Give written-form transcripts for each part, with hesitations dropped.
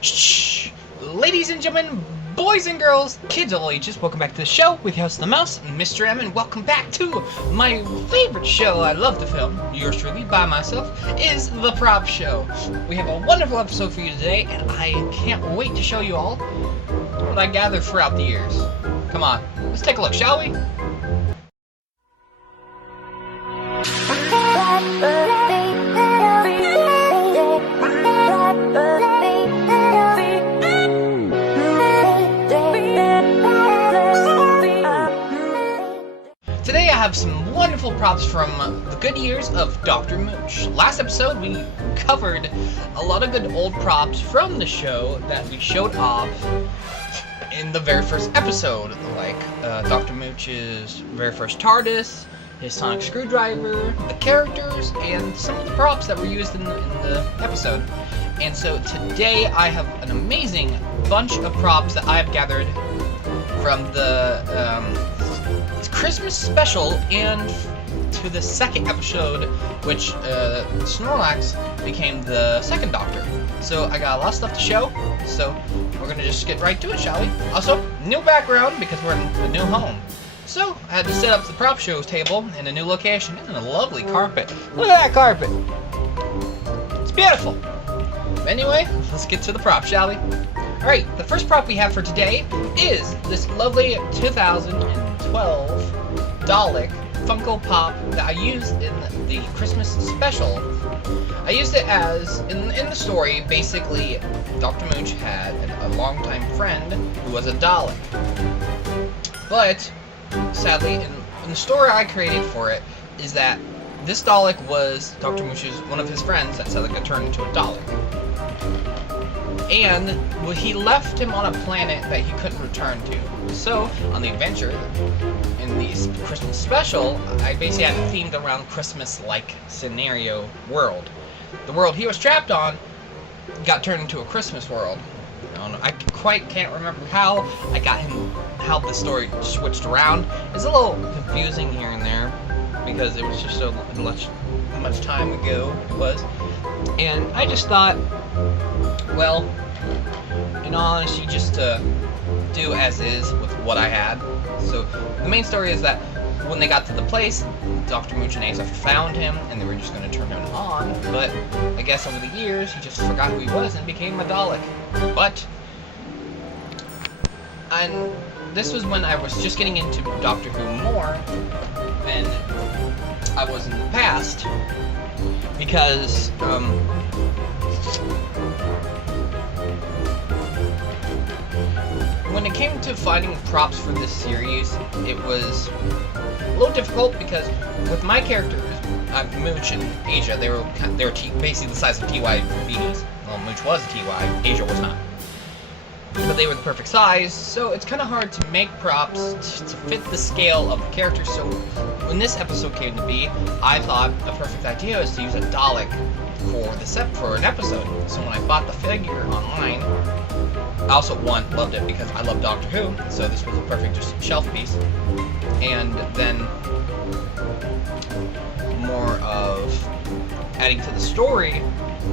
Shh! Ladies and gentlemen, boys and girls, kids of all ages, welcome back to the show with your host, the Mouse, Mr. M, and welcome back to my favorite show. I love the film, yours truly, by myself, is The Prop Show. We have a wonderful episode for you today, and I can't wait to show you all what I gathered throughout the years. Come on, let's take a look, shall we? Today I have some wonderful props from the good years of Dr. Mooch. Last episode we covered a lot of good old props from the show that we showed off in the very first episode, like Dr. Mooch's very first TARDIS, his sonic screwdriver, the characters, and some of the props that were used in the episode. And so today I have an amazing bunch of props that I have gathered from the Christmas special and to the second episode, which Snorlax became the second Doctor. So I got a lot of stuff to show, so we're gonna just get right to it, shall we? Also, new background because we're in a new home. So I had to set up the prop shows table in a new location and a lovely carpet. Look at that carpet! It's beautiful! Anyway, let's get to the prop, shall we? Alright, the first prop we have for today is this lovely 2012 Dalek Funko Pop that I used in the Christmas special. I used it as, in the story, basically, Dr. Mooch had a longtime friend who was a Dalek. But, sadly, in the story I created for it, is that this Dalek was Dr. Mooch's, one of his friends that sadly got turned into a Dalek. And he left him on a planet that he couldn't return to. So, on the adventure, in the Christmas special, I basically had it themed around Christmas-like scenario world. The world he was trapped on got turned into a Christmas world. I quite can't remember how I got him, how the story switched around. It's a little confusing here and there, because it was just so much time ago it was. And I just thought, well, in all honesty, just to do as is with what I had. So the main story is that when they got to the place, Dr. Mooch and Asa found him, and they were just going to turn him on, but I guess over the years, he just forgot who he was and became a Dalek. And this was when I was just getting into Doctor Who more than I was in the past, because, when it came to finding props for this series, it was a little difficult because with my characters, Mooch and Asia, they were basically the size of TY beanies. Well, Mooch was a TY, Asia was not. But they were the perfect size, so it's kind of hard to make props to fit the scale of the characters. So when this episode came to be, I thought the perfect idea was to use a Dalek for an episode. So when I bought the figure online, I also, loved it because I love Doctor Who, so this was a perfect just shelf piece. And then more of adding to the story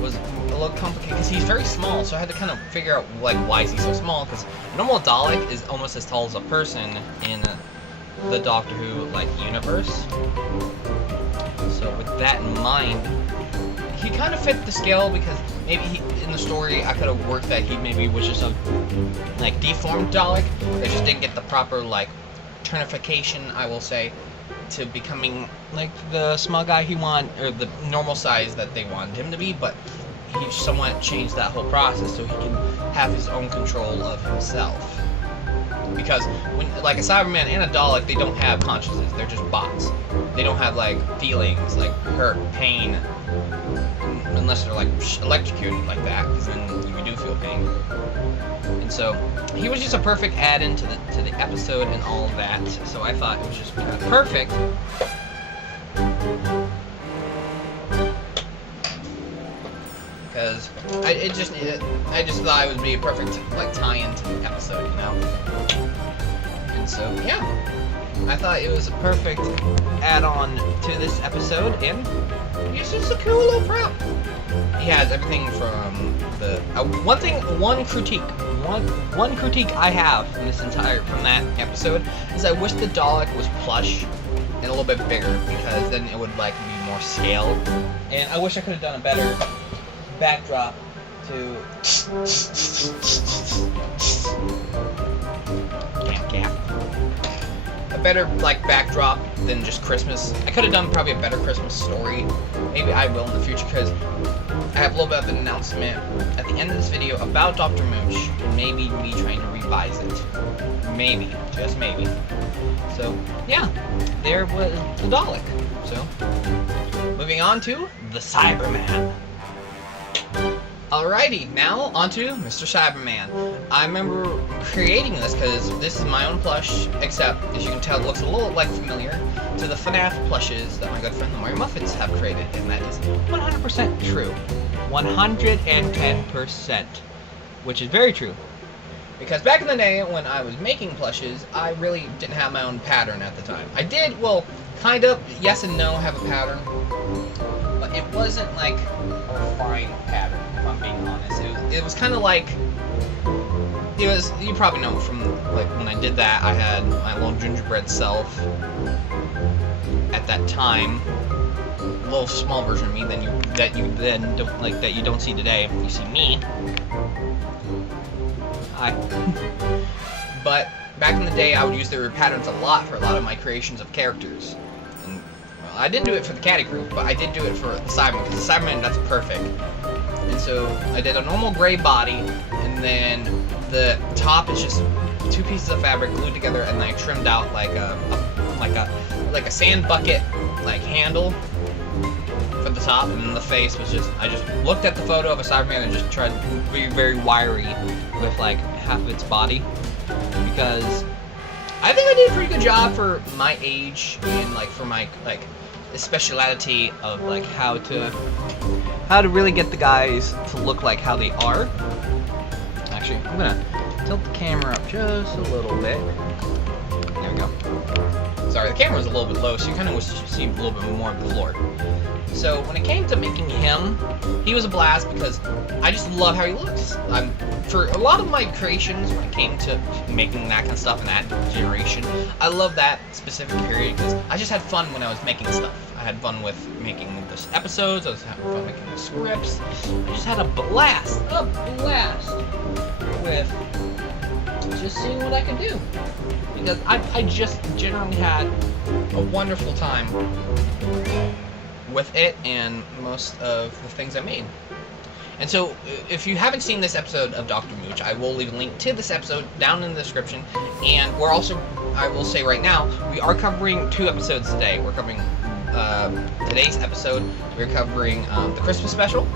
was a little complicated because he's very small, so I had to kind of figure out like why is he so small, because a normal Dalek is almost as tall as a person in the Doctor Who universe. So with that in mind, he kind of fit the scale because maybe in the story I could have worked that he maybe was just a deformed Dalek that just didn't get the proper turnification, I will say, to becoming the small guy he wanted, or the normal size that they wanted him to be, but he somewhat changed that whole process so he can have his own control of himself. Because when a Cyberman and a Dalek, they don't have consciousness, they're just bots. They don't have feelings like hurt, pain, unless they're electrocuted like that, because then you do feel pain. And so he was just a perfect add-in to the episode and all of that. So I thought it was just perfect. Because I just thought it would be a perfect tie-in to the episode, you know. And so yeah. I thought it was a perfect add-on to this episode, and it's just a cool little prop. He has everything from the one critique I have from that episode is I wish the Dalek was plush and a little bit bigger, because then it would like be more scale. And I wish I could have done a better backdrop to a better like backdrop than just Christmas. I could have done probably a better Christmas story. Maybe I will in the future, because I have a little bit of an announcement at the end of this video about Dr. Mooch, and maybe me trying to revise it. Maybe, just maybe. So yeah, there was the Dalek. So moving on to the Cyberman. Alrighty, now onto Mr. Cyberman. I remember creating this because this is my own plush, except as you can tell it looks a little like familiar to the FNAF plushes that my good friend the Mario Muffins have created, and that is 100% true. 110%, which is very true. Because back in the day when I was making plushes, I really didn't have my own pattern at the time. I did, well, kind of, yes and no, have a pattern, but it wasn't like a refined pattern, if I'm being honest. It was kind of like, it was, you probably know from like when I did that, I had my little gingerbread self at that time, a little small version of me that you don't see today. You see me. Hi. But back in the day, I would use their patterns a lot for a lot of my creations of characters. And, well, I didn't do it for the Caty Crew, but I did do it for the Cyberman, because the Cyberman, that's perfect. And so I did a normal gray body, and then the top is just 2 pieces of fabric glued together, and I trimmed out like a sand bucket like handle for the top, and then the face was just, I just looked at the photo of a Cyberman and just tried to be very wiry with like half of its body, because I think I did a pretty good job for my age and like for my like the speciality of like how to really get the guys to look like how they are. Actually, I'm gonna tilt the camera up just a little bit. There we go. Sorry, the camera's a little bit low, so you kind of wish you see a little bit more of the floor. So when it came to making him, he was a blast because I just love how he looks. For a lot of my creations, when it came to making that kind of stuff in that generation, I love that specific period because I just had fun when I was making stuff. I had fun with making the episodes, I was having fun making the scripts. I just had a blast with just seeing what I could do. Because I just generally had a wonderful time with it and most of the things I made. And so, if you haven't seen this episode of Dr. Mooch, I will leave a link to this episode down in the description. And we're also, I will say right now, we are covering 2 episodes today. We're covering today's episode. We're covering the Christmas special,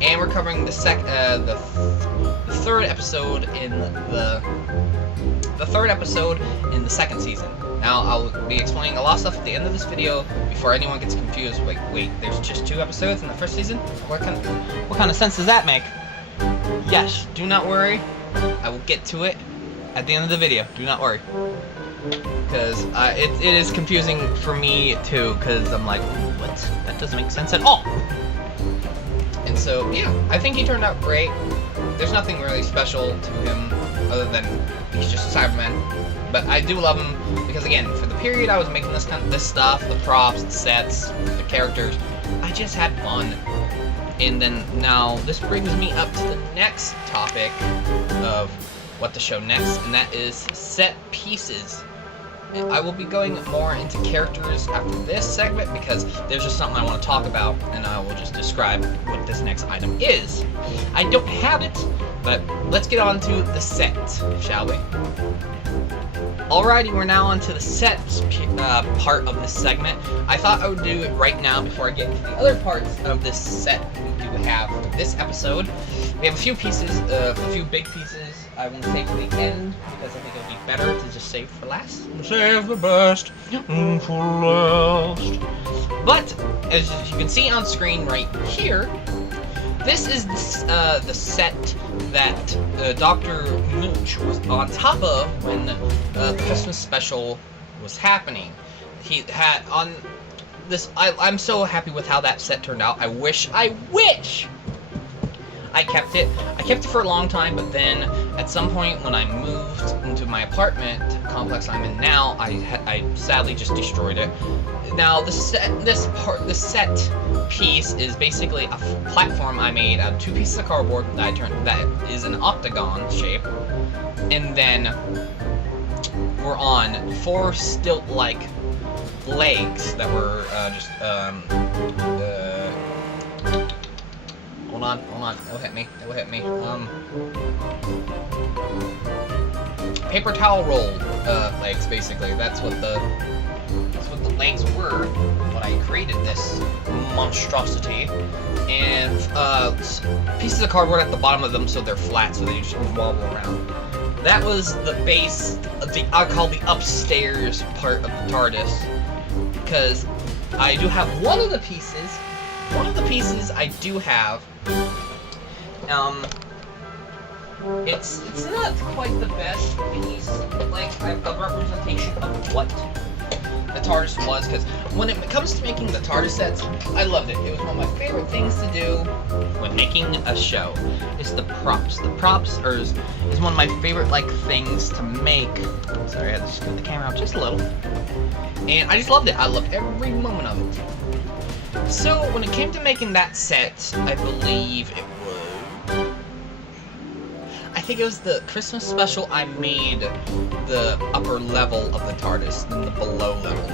and we're covering the third episode in the third episode in the 2nd season. Now, I'll be explaining a lot of stuff at the end of this video before anyone gets confused. Like, wait, there's just 2 episodes in the 1st season? What kind of sense does that make? Yes, do not worry. I will get to it at the end of the video. Do not worry. Because it is confusing for me, too, because I'm like, what? That doesn't make sense at all. And so, yeah, I think he turned out great. There's nothing really special to him other than he's just a Cyberman. But I do love him because, again, for the period I was making this stuff, the props, the sets, the characters, I just had fun. And then now this brings me up to the next topic of what to show next, and that is set pieces. And I will be going more into characters after this segment because there's just something I want to talk about, and I will just describe what this next item is. I don't have it, but let's get on to the set, shall we? Alrighty, we're now on to the set part of this segment. I thought I would do it right now before I get into the other parts of this set we do have for this episode. We have a few pieces, a few big pieces I want to save for the end because I think it would be better to just save for last. Save the best for last. But, as you can see on screen right here, this is the set that Dr. Mooch was on top of when the Christmas special was happening. He had on this. I'm so happy with how that set turned out. I wish I kept it. I kept it for a long time, but then at some point when I moved into my apartment complex I'm in now, I sadly just destroyed it. Now this set piece is basically a platform I made out of 2 pieces of cardboard that is an octagon shape, and then we're on 4 stilt-like legs that were hold on, it will hit me, paper towel roll legs, basically. That's what the legs were when I created this monstrosity. And pieces of cardboard at the bottom of them so they're flat, so they just wobble around. That was the base, I call the upstairs part of the TARDIS, because I do have one of the pieces I do have. It's not quite the best piece, like a representation of what the TARDIS was, because when it comes to making the TARDIS sets, I loved it. It was one of my favorite things to do when making a show. It's the props. The props is one of my favorite things to make. Sorry, I had to scoot the camera out just a little. And I just loved it. I loved every moment of it. So when it came to making that set, I believe it was, I think it was the Christmas special, I made the upper level of the TARDIS than the below level.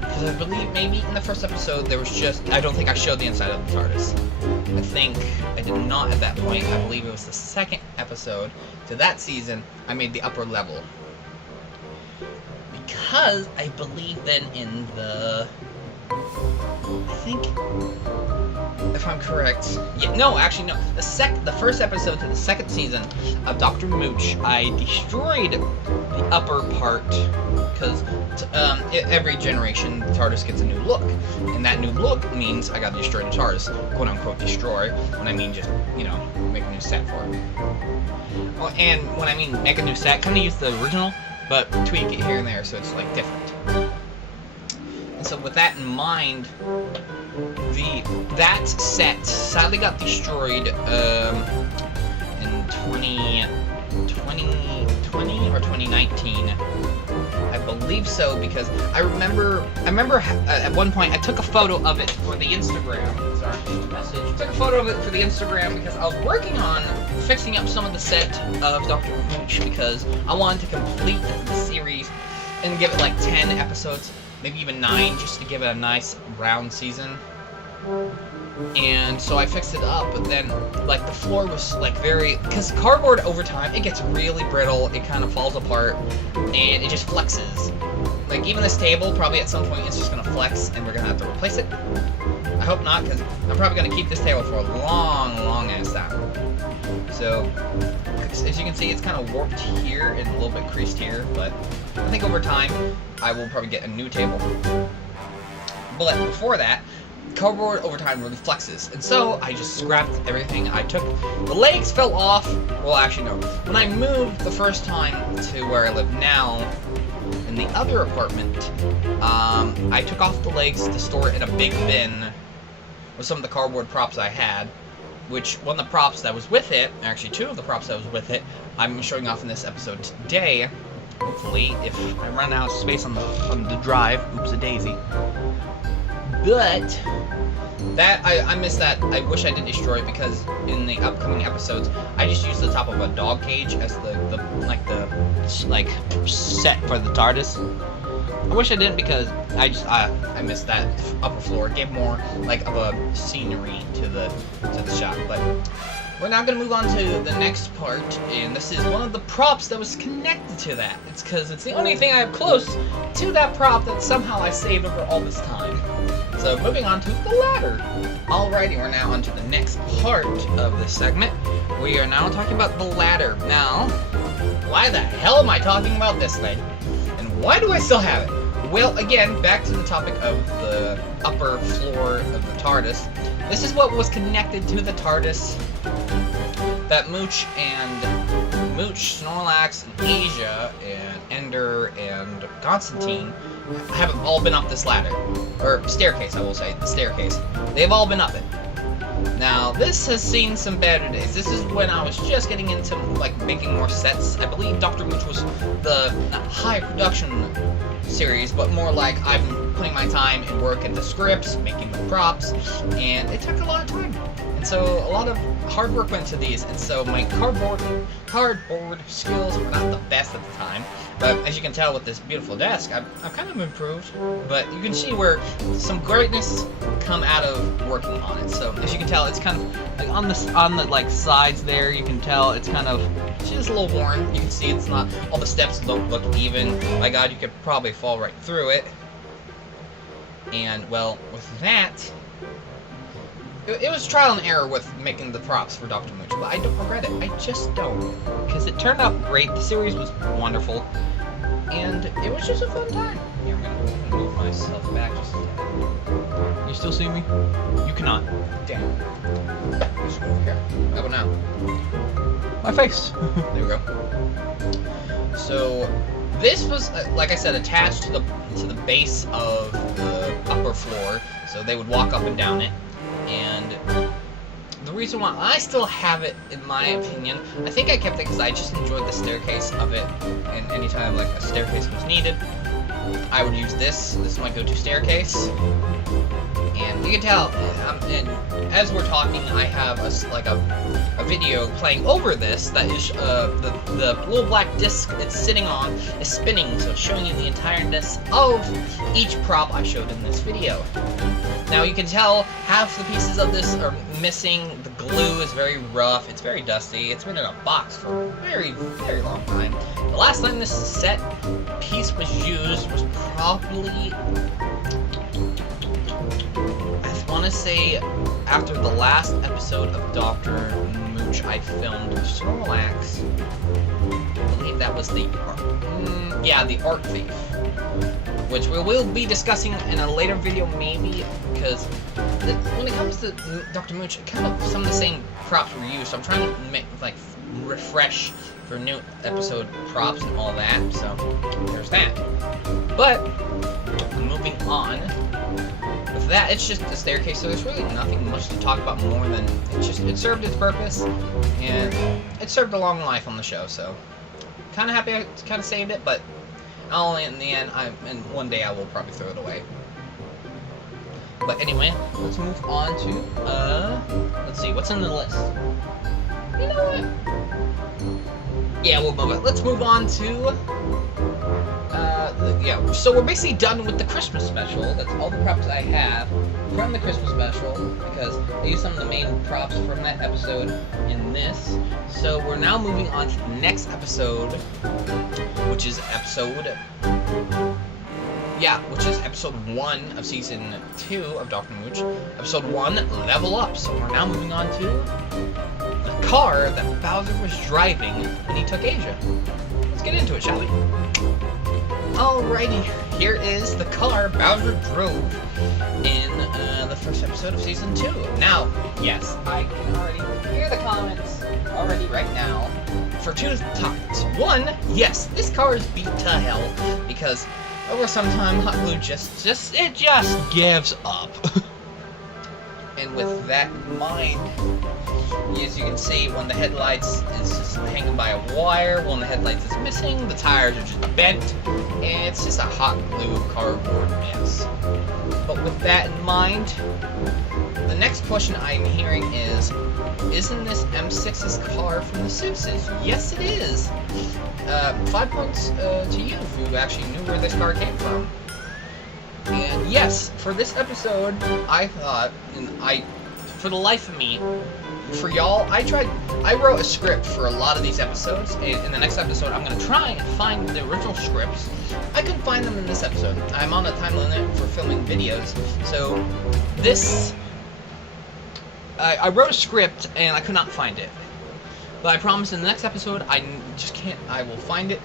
Because I believe maybe in the first episode there was I don't think I showed the inside of the TARDIS. I think I did not at that point. I believe it was the second episode to that season I made the upper level. Because I believe then in the, I think, if I'm correct, yeah, no, actually no, the first episode to the second season of Dr. Mooch, I destroyed the upper part, because every generation the TARDIS gets a new look, and that new look means I gotta destroy the TARDIS, quote unquote destroy, when I mean just, make a new set for it. Well, and when I mean make a new set, kinda use the original, but tweak it here and there so it's different. And so with that in mind, that set sadly got destroyed in 2020 or 2019. I believe so, because I remember at one point I took a photo of it for the Instagram. Sorry, message. Took a photo of it for the Instagram because I was working on fixing up some of the set of Dr. Mooch, because I wanted to complete the series and give it 10 episodes, maybe even 9, just to give it a nice round season. And so I fixed it up, but then the floor was because cardboard over time it gets really brittle, it kind of falls apart, and it just flexes. Even this table, probably at some point it's just gonna flex and we're gonna have to replace it. I hope not, because I'm probably gonna keep this table for a long ass time. So as you can see, it's kind of warped here and a little bit creased here, but I think over time I will probably get a new table. But before that, cardboard over time really flexes, and so I just scrapped everything. The legs fell off. Well, actually no. When I moved the first time to where I live now, in the other apartment, I took off the legs to store it in a big bin with some of the cardboard props I had, which one of the props that was with it, actually 2 of the props that was with it, I'm showing off in this episode today. Hopefully, if I run out of space on the drive, oops-a-daisy. But that I missed that. I wish I didn't destroy it, because in the upcoming episodes I just used the top of a dog cage as the set for the TARDIS. I wish I didn't, because I missed that upper floor. It gave more of a scenery to the shot. But we're now going to move on to the next part, and this is one of the props that was connected to that. It's because it's the only thing I have close to that prop that somehow I saved over all this time. So moving on to the ladder. Alrighty, we're now on to the next part of this segment. We are now talking about the ladder. Now, why the hell am I talking about this thing? And why do I still have it? Well, again, back to the topic of the upper floor of the TARDIS. This is what was connected to the TARDIS that Mooch and Mooch, Snorlax, and Asia, and Ender, and Constantine have all been up this ladder. Or staircase, I will say. The staircase. They've all been up it. Now, this has seen some better days. This is when I was just getting into, like, making more sets. I believe Dr. Mooch was the high production series, but more like I'm putting my time and work into scripts, making the props, and it took a lot of time. And so a lot of hard work went into these, and so my cardboard skills were not the best at the time. But as you can tell with this beautiful desk, I've kind of improved. But you can see where some greatness come out of working on it. So as you can tell, it's kind of like on the like sides there. You can tell it's kind of just a little worn. You can see it's not, all the steps don't look even. My God, you could probably fall right through it. And well, with that, it was trial and error with making the props for Dr. Mooch, but I don't regret it. I just don't, because it turned out great. The series was wonderful, and it was just a fun time. Here, I'm gonna move myself back just a second. You still see me? You cannot. Damn. Let's go over here. How about now? My face. There we go. So this was, like I said, attached to the base of the upper floor, so they would walk up and down it. And the reason why I still have it, in my opinion, I think I kept it because I just enjoyed the staircase of it, and anytime like a staircase was needed, I would use this. This is my go-to staircase. And you can tell, and as we're talking, I have a video playing over this that is the little black disc it's sitting on is spinning, so it's showing you the entireness of each prop I showed in this video. Now you can tell half the pieces of this are missing. The glue is very rough. It's very dusty. It's been in a box for a very, very long time. The last time this set piece was used was probably, I want to say, after the last episode of Dr. Mooch I filmed Snorlax. I believe that was the Art Thief, which we will be discussing in a later video maybe, because when it comes to Dr. Mooch, kind of some of the same props were used, so I'm trying to make, like, refresh for new episode props and all that, so there's that. But moving on, with that, it's just a staircase, so there's really nothing much to talk about more than it served its purpose, and it served a long life on the show, so kind of happy I kind of saved it, but only in the end, and one day I will probably throw it away. But anyway, let's move on to, let's see, what's in the list? You know what? Yeah, we'll move it. Let's move on to, yeah, so we're basically done with the Christmas special. That's all the props I have from the Christmas special, because I used some of the main props from that episode in this. So we're now moving on to the next episode, which is episode 1 of season 2 of Dr. Mooch. Episode 1, Level Up. So we're now moving on to the car that Bowser was driving when he took Asia. Let's get into it, shall we? Alrighty, here is the car Bowser drove in the first episode of season 2. Now, yes, I can already hear the comments already right now for two topics. One, yes, this car is beat to hell because over some time Hot Glue just gives up. And with that in mind, as you can see, when the headlights is just hanging by a wire, when the headlights is missing, the tires are just bent, and it's just a Hot Glue cardboard mess. But with that in mind, the next question I'm hearing is, isn't this M6's car from The Simpsons? Yes, it is. 5 points to you if you actually knew where this car came from. And yes, for this episode, I thought, and for the life of me, for y'all, I wrote a script for a lot of these episodes, and in the next episode, I'm going to try and find the original scripts. I couldn't find them in this episode. I'm on a time limit for filming videos, so this, I wrote a script, and I could not find it. But I promise in the next episode, I will find it,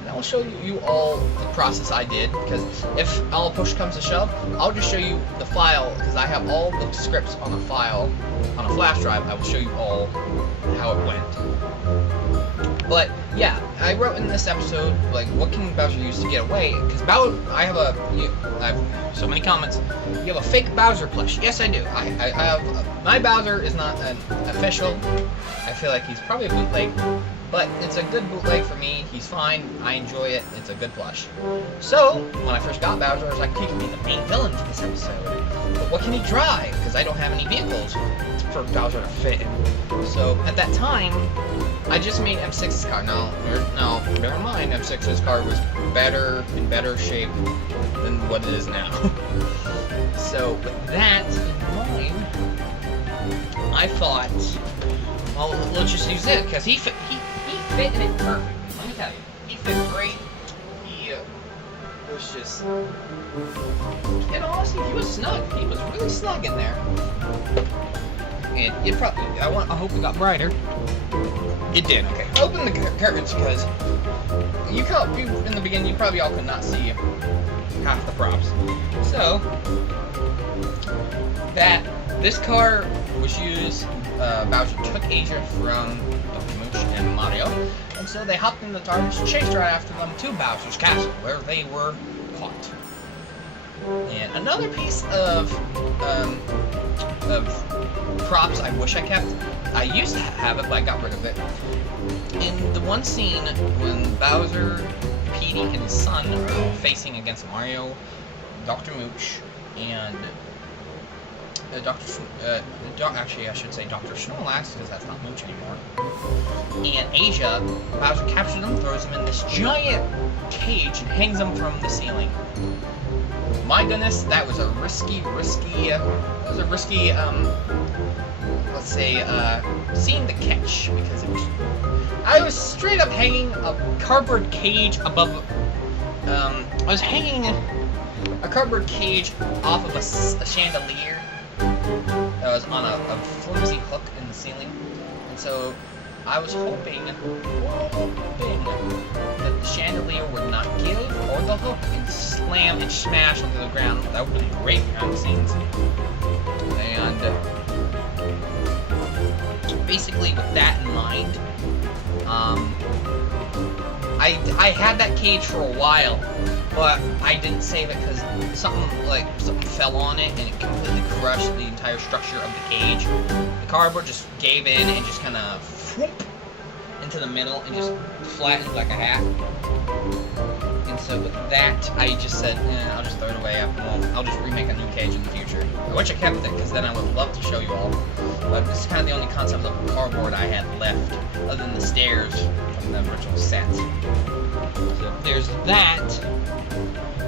and I'll show you all the process I did, because if all push comes to shove, I'll just show you the file, because I have all the scripts on a file, on a flash drive. I will show you all how it went. But yeah, I wrote in this episode, like, what can Bowser use to get away? Because I have so many comments. You have a fake Bowser plush. Yes, I do. I have my Bowser is not an official. I feel like he's probably a bootleg, but it's a good bootleg for me. He's fine. I enjoy it. It's a good plush. So when I first got Bowser, I was like, he can be the main villain for this episode. But what can he drive? Because I don't have any vehicles for Bowser to fit in. So at that time, I just made M6's car. No, never mind. M6's car was in better shape than what it is now. So with that in mind, I thought, well, let's just use it because he fit in it perfect. Let me tell you, he fit great. He was just, and honestly, he was snug. He was really snug in there. And it probably, I hope it got brighter. It did. Okay. Open the curtains because in the beginning, you probably all could not see half the props. So this car was used. Bowser took Asia from Dr. Mooch and Mario, and so they hopped in the TARDIS, chased right after them to Bowser's castle, where they were caught. And another piece of props I wish I kept. I used to have it, but I got rid of it. In the one scene when Bowser, Petey, and his son are facing against Mario, Dr. Mooch, and actually I should say Dr. Snorlax, because that's not Mooch anymore, and Asia, Bowser captures them, throws them in this giant cage, and hangs them from the ceiling. My goodness, that was a risky, let's say, scene to catch, because I was straight up hanging a cardboard cage above, I was hanging a cardboard cage off of a chandelier that was on a flimsy hook in the ceiling, and so I was hoping that the chandelier would not give, or the hook and slam and smash onto the ground. That would have been great behind the scenes. And basically, with that in mind, I had that cage for a while, but I didn't save it because something fell on it and it completely crushed the entire structure of the cage. The cardboard just gave in and just kind of into the middle and just flattened like a hat. And so with that, I just said, I'll just throw it away. I'll just remake a new cage in the future. I wish I kept it, because then I would love to show you all. But this is kind of the only concept of cardboard I had left, other than the stairs from the original set. So there's that.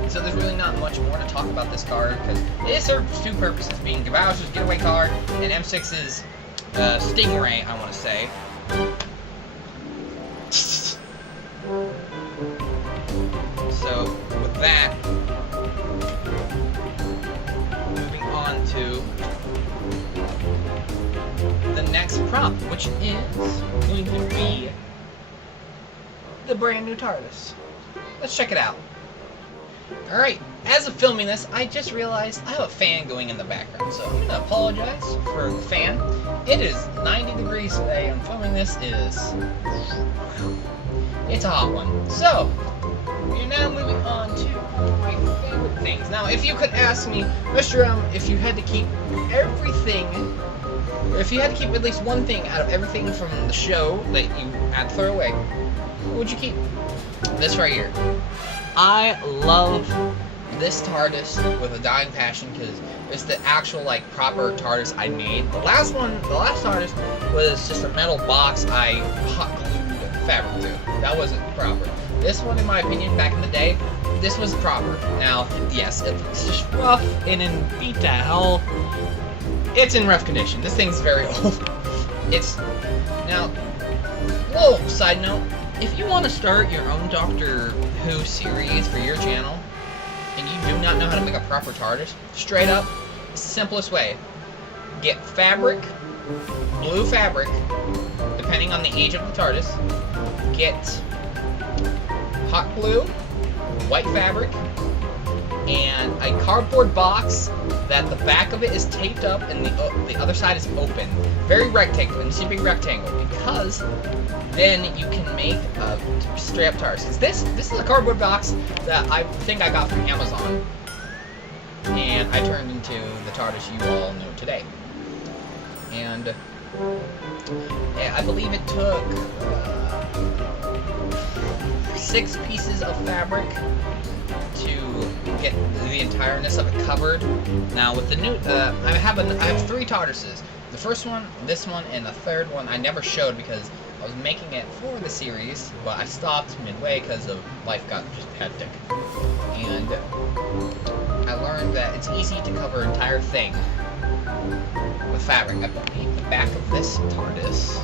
So there's really not much more to talk about this card, because it serves two purposes, being Bowser's getaway card and M6's Stingray, I want to say. So, with that, moving on to the next prop, which is going to be the brand new TARDIS. Let's check it out. Alright, as of filming this, I just realized I have a fan going in the background, so I'm going to apologize for the fan. It is 90 degrees today. I'm filming this. It's a hot one. So, we're now moving on to my favorite things. Now, if you could ask me, Mr. if you had to keep everything, or if you had to keep at least one thing out of everything from the show that you had to throw away, what would you keep? This right here. I love this TARDIS with a dying passion because it's the actual, proper TARDIS I made. The last TARDIS was just a metal box I hot glued fabric to. That wasn't proper. This one, in my opinion, back in the day, this was proper. Now, yes, it's just rough and in beat to hell. It's in rough condition. This thing's very old. Now, whoa, side note, if you want to start your own Doctor Who series for your channel, and you do not know how to make a proper TARDIS, straight up, simplest way, get fabric, blue fabric, depending on the age of the TARDIS, get hot glue, white fabric, and a cardboard box that the back of it is taped up and the other side is open. Very rectangle, and you see a big rectangle, because then you can make a straight up TARDIS. Because this is a cardboard box that I think I got from Amazon, and I turned into the TARDIS you all know today. And I believe it took 6 pieces of fabric to get the entireness of it covered. Now with the new, I have 3 TARDISes. The first one, this one, and the third one I never showed because I was making it for the series, but I stopped midway because of life got just hectic. And I learned that it's easy to cover an entire thing with fabric. I believe the back of this TARDIS,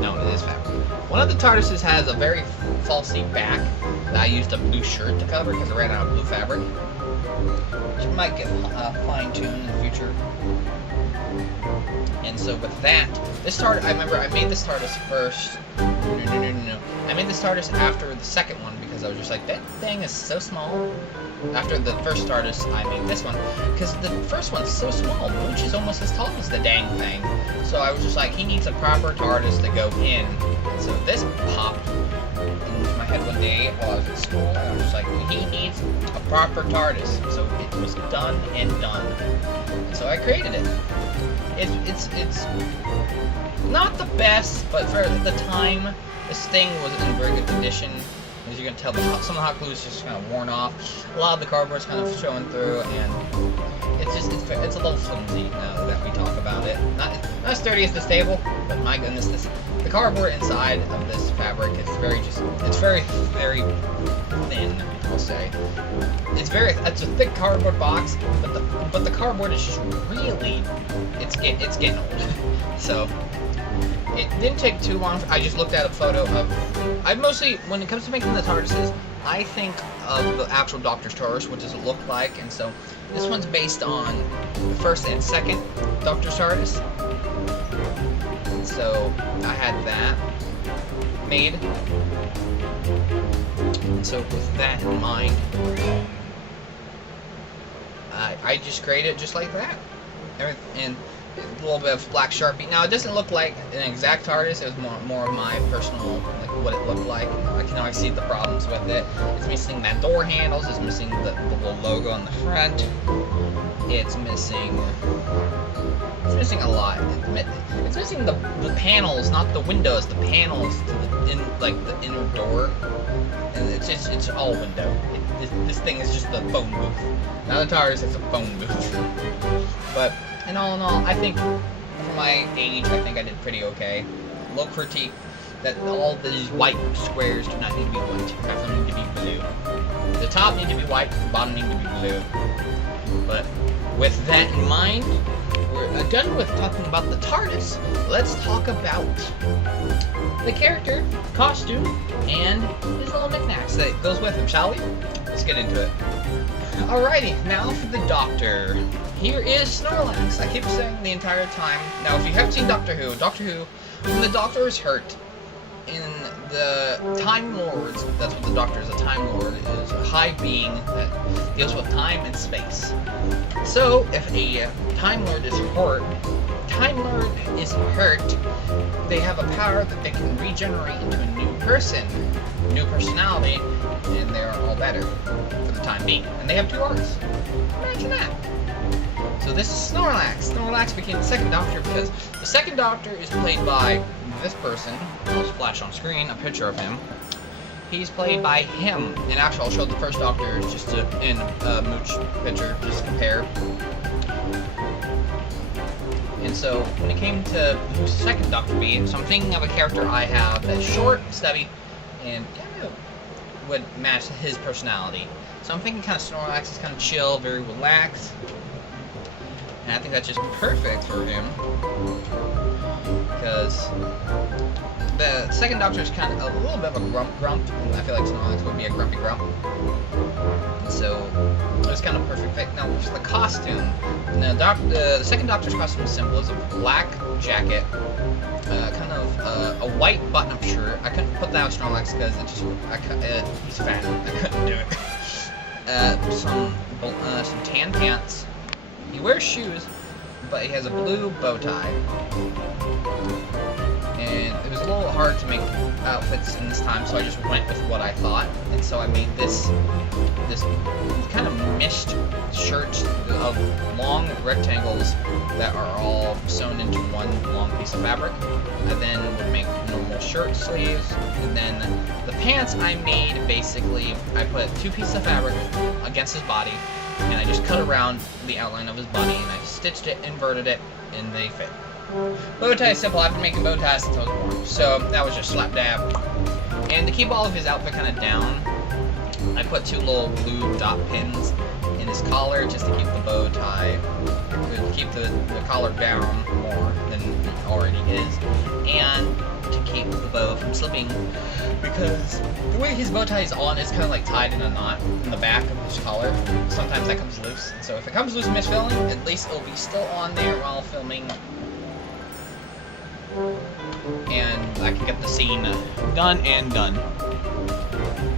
no, it is fabric. One of the TARDISes has a very falsy back that I used a blue shirt to cover because I ran out of blue fabric, which might get fine-tuned in the future. And so with that, this TARDIS, I remember I made this TARDIS first. No. I made this TARDIS after the second one because I was just like, that thing is so small. After the first TARDIS, I made this one because the first one's so small. Mooch is almost as tall as the dang thing. So I was just like, he needs a proper TARDIS to go in. And so this popped into my head one day while I was at school, and I was just like, he needs a proper TARDIS. So it was done and done. And so I created it. It's not the best, but for the time, this thing was in very good condition. As you can tell, some of the hot glue is just kind of worn off. A lot of the cardboard's kind of showing through, and it's a little flimsy now that we talk about it. Not as sturdy as this table, but my goodness, the cardboard inside of this fabric is very thin, I'll say. It's a thick cardboard box, but the cardboard is just really, it's getting old. So it didn't take too long. I just looked at a photo of. I mostly, when it comes to making the TARDISes, I think of the actual Doctor's TARDIS, what does it look like, and so this one's based on the first and second Doctor's TARDIS. So I had that made. And so with that in mind, I just created it just like that. And a little bit of black Sharpie. Now it doesn't look like an exact TARDIS. It was more of my personal, like what it looked like. I can always see the problems with it. It's missing that door handles. It's missing the little logo on the front. It's missing a lot. It's missing the panels, not the windows. The panels to the inner door. And it's all window. This thing is just the phone booth. Not a TARDIS. It's a phone booth. But in all, I think for my age, I think I did pretty okay. Low critique that all these white squares do not need to be white. Half of them need to be blue. The top need to be white, the bottom need to be blue. But with that in mind, we're done with talking about the TARDIS. Let's talk about the character, costume, and his little knickknacks that goes with him, shall we? Let's get into it. Alrighty, now for the Doctor. Here is Snorlax. I keep saying the entire time. Now, if you haven't seen Doctor Who, when the Doctor is hurt, in the Time Lords, that's what the Doctor is, a Time Lord, is a high being that deals with time and space. So, if a Time Lord is hurt, they have a power that they can regenerate into a new person, new personality, and they're all better for the time being. And they have 2 arcs. Imagine that. So this is Snorlax. Snorlax became the second Doctor because the second Doctor is played by this person. I'll flash on screen a picture of him. He's played by him. And actually, I'll show the first Doctor just in a Mooch picture, just to compare. And so when it came to who's the second Doctor be, so I'm thinking of a character I have that's short, stubby, and would match his personality. So I'm thinking kind of Snorlax is kind of chill, very relaxed. And I think that's just perfect for him. Because the second Doctor is kind of a little bit of a grump, and I feel like Snorlax would be a grumpy grump. And so it was kind of perfect fit. Now for the costume, the second Doctor's costume is simple. It's a black jacket, kind of a white button-up shirt. I couldn't put that on Snorlax because he's fat. I couldn't do it. Some tan pants, He wears shoes, but he has a blue bow tie. And it was a little hard to make outfits in this time, so I just went with what I thought. And so I made this kind of meshed shirt of long rectangles that are all sewn into one long piece of fabric. I then would make normal shirt sleeves, and then the pants I made, basically, I put 2 pieces of fabric against his body, and I just cut around the outline of his body, and I stitched it, inverted it, and they fit. Bow tie is simple. I've been making bow ties since I was born, so that was just slap dab. And to keep all of his outfit kind of down, I put 2 little blue dot pins in his collar just to keep the bow tie, to keep the collar down more than it already is, and to keep the bow from slipping, because the way his bow tie is on is kind of like tied in a knot in the back of his collar. Sometimes that comes loose, and so if it comes loose mid-filming, at least it'll be still on there while filming, and I can get the scene done and done.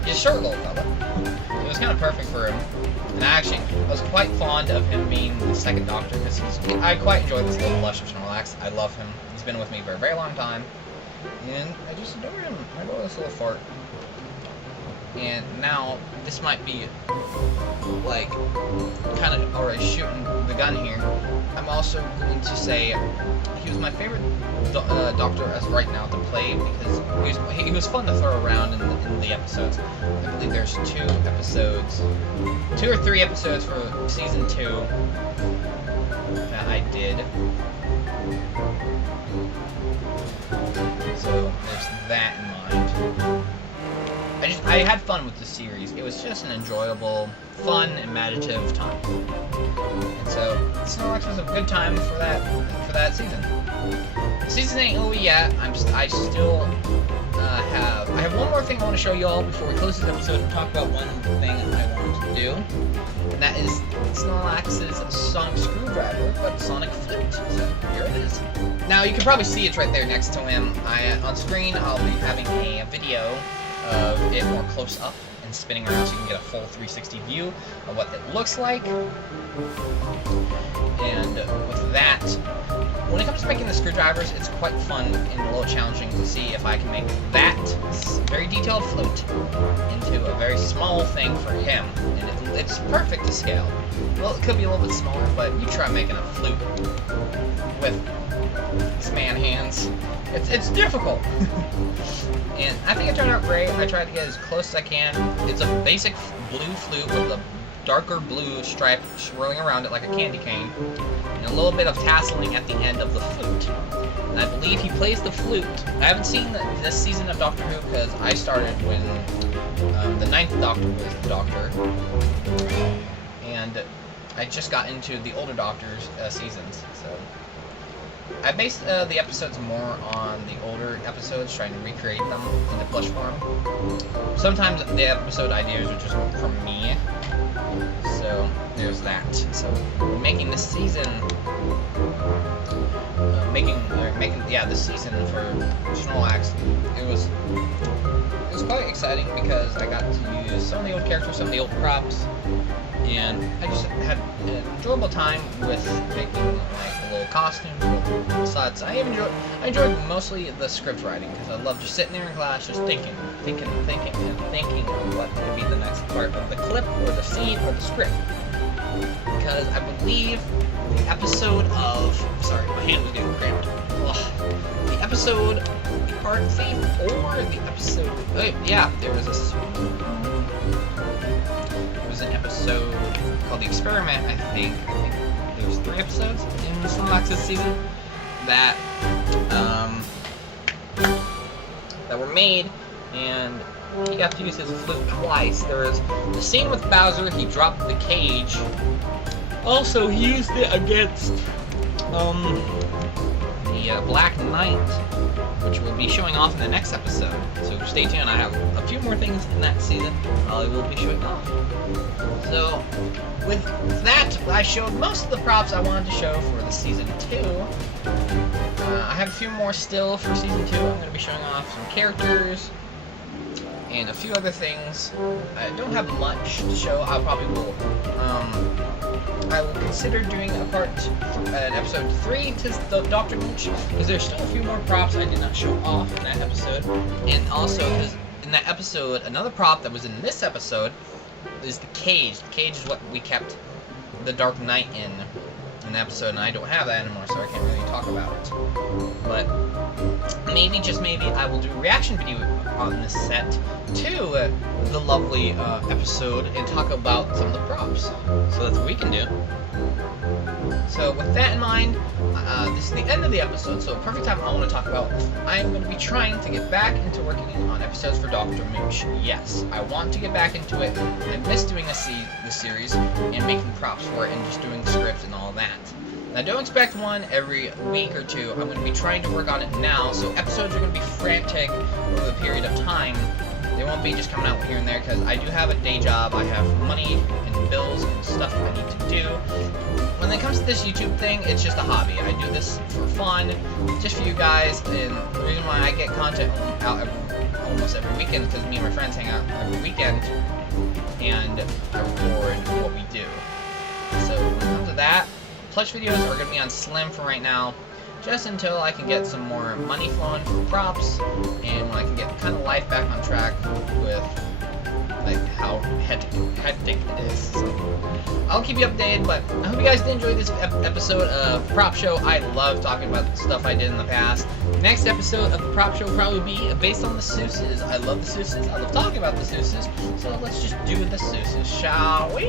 He's a short little fella. It was kind of perfect for him. And I was quite fond of him being the second Doctor, because I quite enjoy this little blush of Snorlax. I love him. He's been with me for a very long time. And I just adore him. I adore this little fart. And now, this might be, like, kind of already shooting the gun here. I'm also going to say he was my favorite Doctor as of right now to play, because he was fun to throw around in the episodes. I believe there's 2 or 3 episodes for season 2 that I did. So there's that in mind. I had fun with the series. It was just an enjoyable, fun, imaginative time. And so Snorlax was a good time for that season. The season ain't over yet. I have one more thing I want to show you all before we close this episode and talk about one thing I wanted to do. And that is Snorlax's sonic screwdriver, but sonic flute. So here it is. Now you can probably see it's right there next to him. On screen I'll be having a video of it more close up and spinning around so you can get a full 360 view of what it looks like. And with that, when it comes to making the screwdrivers, it's quite fun and a little challenging to see if I can make that very detailed flute into a very small thing for him. And it's perfect to scale. Well, it could be a little bit smaller, but you try making a flute with this man hands. It's difficult. And I think it turned out great. I tried to get as close as I can. It's a basic blue flute with a darker blue stripe swirling around it like a candy cane, and a little bit of tasseling at the end of the flute. And I believe he plays the flute. I haven't seen this season of Doctor Who because I started when the 9th Doctor was the Doctor, and I just got into the older Doctor's seasons. So I based the episodes more on the older episodes, trying to recreate them into plush form. Sometimes the episode ideas are just from me, so there's that. So making this season, this season for Snorlax, it was quite exciting because I got to use some of the old characters, some of the old props, and I just had an enjoyable time with making like the little costumes, little sets. I enjoyed mostly the script writing because I love just sitting there in class, just thinking of what could be the next part of the clip or the scene or the script. Because I believe the episode of my hand was getting cramped. Ugh. The episode Part Thief or the episode there was an episode called The Experiment, I think there was 3 episodes in Snorlax's season that were made, and he got to use his flute twice. There was the scene with Bowser, he dropped the cage. Also, he used it against the Black Knight, which will be showing off in the next episode. So stay tuned, I have a few more things in that season I will be showing off. So with that, I showed most of the props I wanted to show for the season 2. I have a few more still for season 2. I'm going to be showing off some characters and a few other things. I don't have much to show. I probably will. I will consider doing an episode 3 to Dr. Mooch, because there's still a few more props I did not show off in that episode, and also because in that episode, another prop that was in this episode is the cage. The cage is what we kept the Dark Knight in the episode, and I don't have that anymore, so I can't really talk about it. But maybe, just maybe, I will do a reaction video on this set to the lovely episode and talk about some of the props. So that's what we can do. So with that in mind, this is the end of the episode, so perfect time I want to talk about. I am going to be trying to get back into working on episodes for Dr. Mooch. Yes, I want to get back into it. I miss doing the series and making props for it and just doing scripts and all that. Now don't expect one every week or two. I'm going to be trying to work on it now, so episodes are going to be frantic over a period of time. They won't be just coming out here and there, because I do have a day job. I have money and bills and stuff I need to do. When it comes to this YouTube thing, it's just a hobby. I do this for fun, just for you guys, and the reason why I get content out almost every weekend is because me and my friends hang out every weekend, and I record what we do. So when it comes to that, plush videos are going to be on Slim for right now, just until I can get some more money flowing from props, and when I can get kind of life back on track with like how hectic it is. So I'll keep you updated, but I hope you guys did enjoy this episode of Prop Show. I love talking about the stuff I did in the past. Next episode of the Prop Show will probably be based on the Seuses. I love the Seuses. I love talking about the Seuses. So let's just do the Seuses, shall we?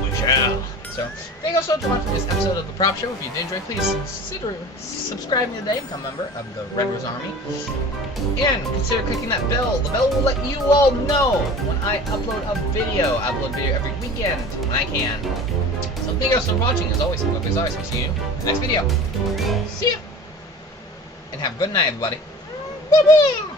We shall. So, thank you so much for watching this episode of the Prop Show. If you did enjoy, please consider subscribing today, become a member of the Red Rose Army, and consider clicking that bell. The bell will let you all know when I upload a video. I upload a video every weekend when I can. So, thank you so much for watching. As always, we'll see you in the next video. See ya! And have a good night, everybody. Bye-bye!